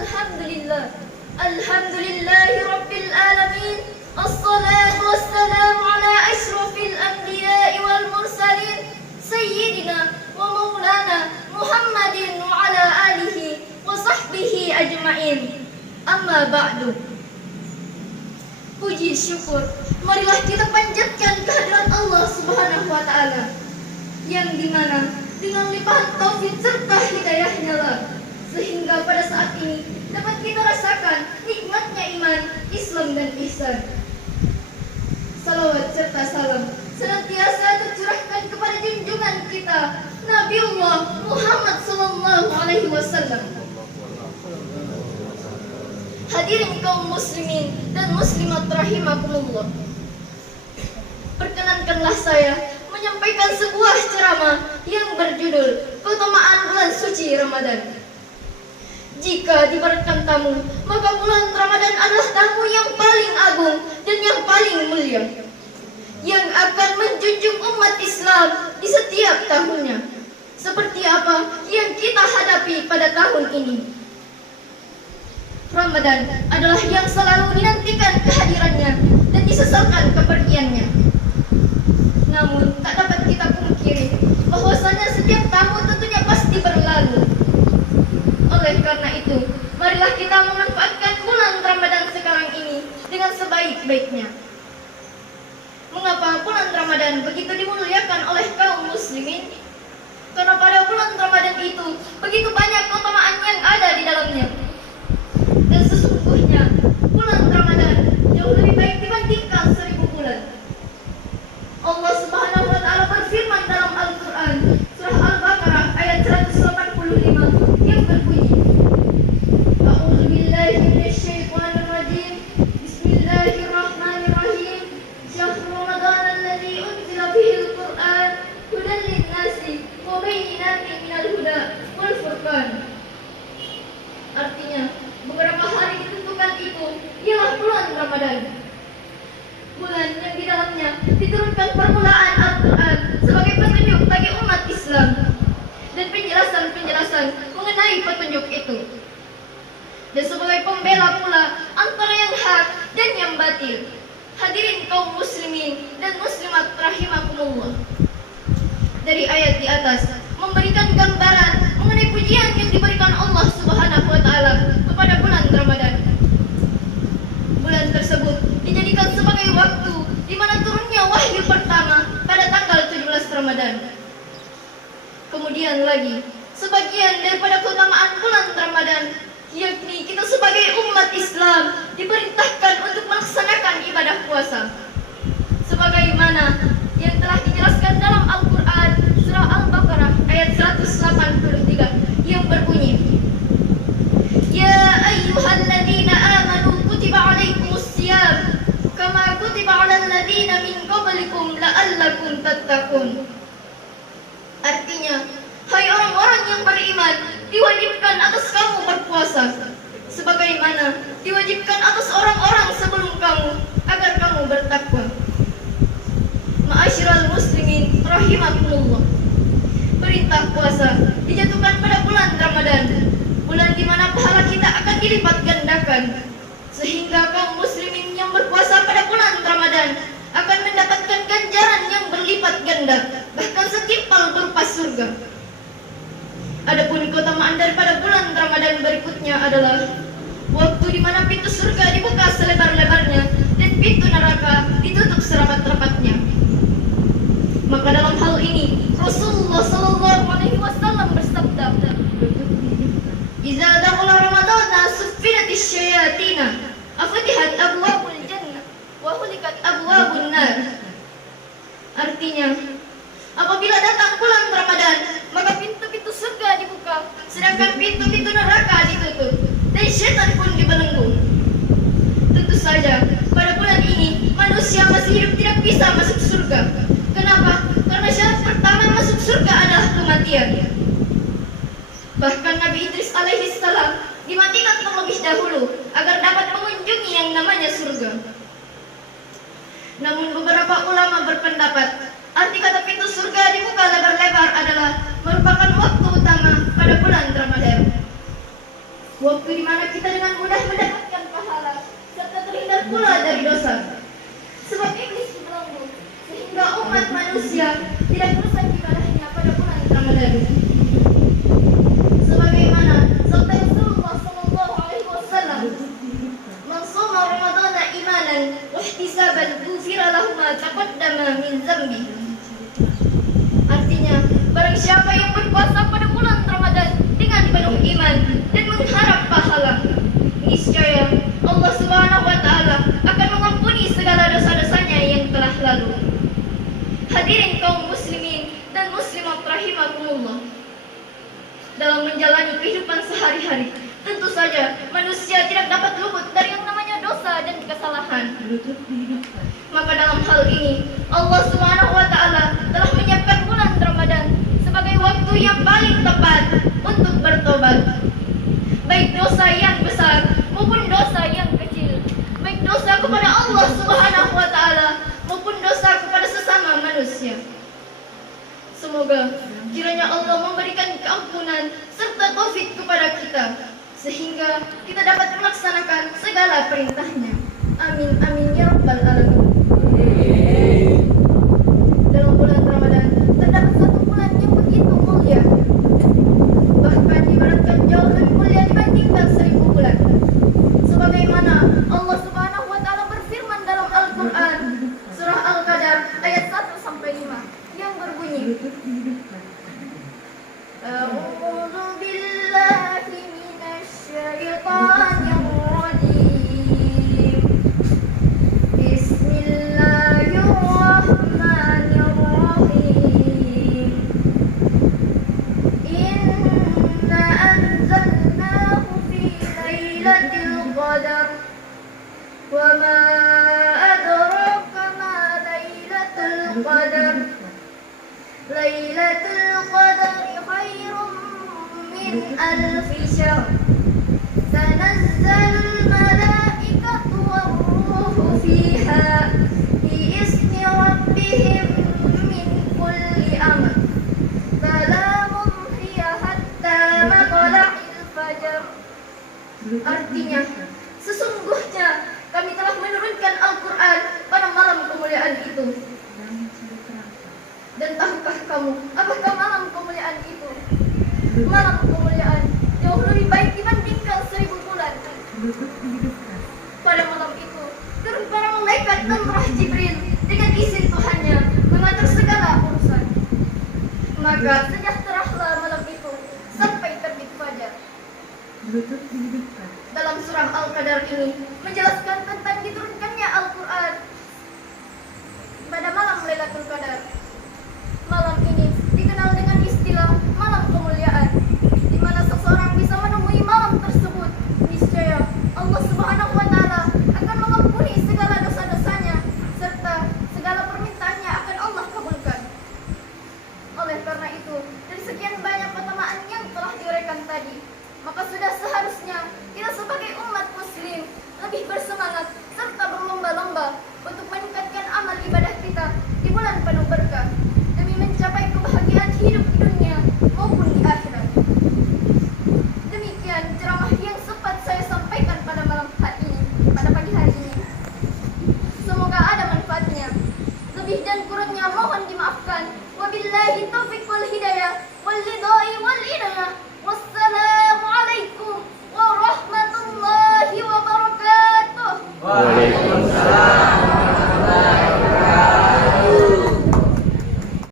Alhamdulillah. Alhamdulillahi Rabbil Alamin. Assalatu wassalamu ala ashrafil anbiya'i wal mursalin Sayyidina wa maulana Muhammadin wa ala alihi wa sahbihi ajma'in. Amma ba'du. Puji syukur, marilah kita panjatkan kehadirat Allah Subhanahu wa ta'ala, yang dimana dengan limpahan taufik serta hidayahnya lah, sehingga pada saat ini dapat kita rasakan nikmatnya iman, Islam dan ihsan. Salawat serta salam senantiasa tercurahkan kepada junjungan kita Nabiullah Muhammad sallallahu alaihi wasallam. Hadirin kaum muslimin dan muslimat rahimakumullah, perkenankanlah saya menyampaikan sebuah ceramah yang berjudul Keutamaan Bulan Suci Ramadan. Jika diibaratkan tamu, maka bulan Ramadan adalah tamu yang paling agung dan yang paling mulia, yang akan menjunjung umat Islam di setiap tahunnya. Seperti apa yang kita hadapi pada tahun ini. Ramadan adalah yang selalu dinantikan kehadirannya dan disesalkan kepergiannya. Namun tak dapat kita pungkiri bahwasanya setiap tamu tentunya pasti berlalu. Oleh karena itu, marilah kita memanfaatkan bulan Ramadan sekarang ini dengan sebaik-baiknya. Mengapa bulan Ramadan begitu dimuliakan oleh kaum muslimin? Karena pada bulan Ramadan itu begitu banyak keutamaan yang ada di dalamnya. Dan sesungguhnya bulan Ramadan jauh lebih baik dibandingkan 1000 bulan. Allah Subhanahu wa ta'ala berfirman dalam Al-Quran, surah Al-Baqarah ayat 185 yang berbunyi, A'udzu billahi minasyaitonir rajim. Bismillahirrahmanirrahim. Syahrul Ramadan alladzi unzila fihil Qur'an hudan lin-nasi wa bayyinatin minal huda wal furqan. Artinya, beberapa hari ditentukan itu ialah bulan Ramadan, bulan yang di dalamnya diturunkan permulaan Al-Quran sebagai petunjuk bagi umat Islam dan penjelasan-penjelasan mengenai petunjuk itu, dan sebagai pembela pula antara yang hak dan yang batil. Hadirin kaum muslimin dan muslimat rahimakumullah, dari ayat di atas memberikan gambaran mengenai pujian yang diberikan Allah Subhanahu wa ta'ala kepada bulan Ramadan. Bulan tersebut dijadikan sebagai waktu di mana turunnya wahyu pertama pada tanggal 17 Ramadan. Kemudian lagi, sebagian daripada keutamaan bulan Ramadan, yakni kita sebagai umat Islam diperintahkan untuk melaksanakan ibadah puasa, sebagaimana yang telah dijelaskan dalam Al-Quran surah Al-Baqarah ayat 183 yang berbunyi, Ya ayyuhalladzina amanu kutiba alaikumusiyam kama kutiba alal ladzina min qablikum la'allakum tattaqun. Artinya, hai orang-orang yang beriman, diwajibkan atas kamu berpuasa sebagaimana diwajibkan atas orang-orang sebelum kamu agar kamu bertakwa. Ma'asyiral muslimin rahimakumullah, perintah puasa dijatuhkan pada bulan Ramadan, bulan di mana pahala kita akan dilipat gandakan, sehingga kaum muslimin yang berpuasa pada bulan Ramadan akan mendapatkan ganjaran yang berlipat ganda, bahkan setimpal berupa surga. Adapun keutamaan daripada bulan Ramadan berikutnya adalah waktu di mana pintu surga dibuka selebar-lebarnya dan pintu neraka ditutup serapat-rapatnya. Maka dalam hal ini Rasulullah sallallahu alaihi wasallam bersabda, "Idza dakhala Ramadana suffidatis syayatin, afatihat abwabul jannah wa hulikat abwabun nar." Artinya, apabila datang bulan Ramadan, maka pintu-pintu surga dibuka, sedangkan pintu-pintu neraka ditutup, dan syaitan pun dibelenggu. Tentu saja, pada bulan ini manusia masih hidup tidak bisa masuk surga. Kenapa? Karena syarat pertama masuk surga adalah kematian. Bahkan Nabi Idris alaihi salam dimatikan terlebih dahulu agar dapat mengunjungi yang namanya surga. Namun beberapa ulama berpendapat, arti kata pintu surga dibuka lebar-lebar adalah merupakan waktu utama pada bulan Ramadan. waktu di mana kita dengan mudah mendapatkan pahala serta terhindar pula dari dosa. Sebab iblis belenggu sehingga umat manusia tidak berusaha ibadahnya pada bulan Ramadan. Sebagaimana sabda Rasulullah sallallahu alaihi wasallam, "Man shoma Ramadhana imanan wa ihtisaban ghufira lahu ma taqaddama min dzambi." Artinya, barang siapa yang berpuasa pada bulan Ramadan dengan penuh iman dan mengharap pahala, niscaya Allah Subhanahu wa taala akan mengampuni segala dosa-dosanya yang telah lalu. Hadirin kaum muslimin dan muslimat rahimakumullah. Dalam menjalani kehidupan sehari-hari, tentu saja manusia tidak dapat luput dari yang namanya dosa dan kesalahan. Maka dalam hal ini Allah Subhanahu wa taala telah menyiapkan bulan Ramadan sebagai waktu yang paling tepat untuk bertobat. Baik dosa yang besar maupun dosa yang kecil, baik dosa kepada Allah Subhanahu wa taala maupun dosa kepada sesama manusia. Semoga kiranya Allah memberikan keampunan serta taufik kepada kita sehingga kita dapat melaksanakan segala perintahnya. Amin amin ya rabbal alamin. Dalam bulan Ramadan terdapat satu bulan yang begitu mulia, bahkan ibaratkan jauh lebih mulia dibandingkan 1000 bulan. Sebagaimana Allah Subhanahu wa taala berfirman dalam Al-Qur'an surah Al-Qadar ayat 1 sampai 5 yang berbunyi, A'udzu billahi minasyaitonir rajim. Bismillahirrahmanirrahim. Inna anzalnahu fi lailatul qadar. Wa ma adraka ma lailatul qadar. Lailatul qadri khairum min alfi syahr. Tanazzalul malaikatu war-ruhu fiha bi'izni rabbihim min kulli amr. Salamun hiya hatta matla'il fajar. Artinya, sesungguhnya kami telah menurunkan Al-Quran pada malam kemuliaan itu. Dan tahukah kamu apakah malam kemuliaan itu? Malam kemuliaan jauh lebih baik dibandingkan 1000 bulan. Pada malam itu turun para malaikat dan roh Jibril dengan izin Tuhannya mengatur segala urusan. Maka sejahteralah malam itu sampai terbit fajar. Dalam surah Al-Qadar ini menjelaskan tentang diturunkannya Al-Quran pada malam Lailatul Qadar. Malam ini dikenal dengan istilah malam kemuliaan, di mana seseorang bisa menemui malam tersebut, niscaya Allah Subhanahu wa taala akan mengampuni segala dosa-dosanya serta segala permintaannya akan Allah kabulkan. Oleh karena itu, dari sekian banyak keutamaan yang telah diuraikan tadi, maka sudah seharusnya kita sebagai umat muslim lebih bersemangat serta berlomba-lomba untuk meningkatkan amal ibadah kita di bulan penuh berkah demi mencapai kebahagiaan hidup di dunia maupun di akhirat. Demikian ceramah yang sempat saya sampaikan pada pagi hari ini. Semoga ada manfaatnya. Lebih dan kurangnya mohon dimaafkan. Wabillahi taufiq wal hidayah wal ridai wal inayah. Wassalamualaikum warahmatullahi wabarakatuh.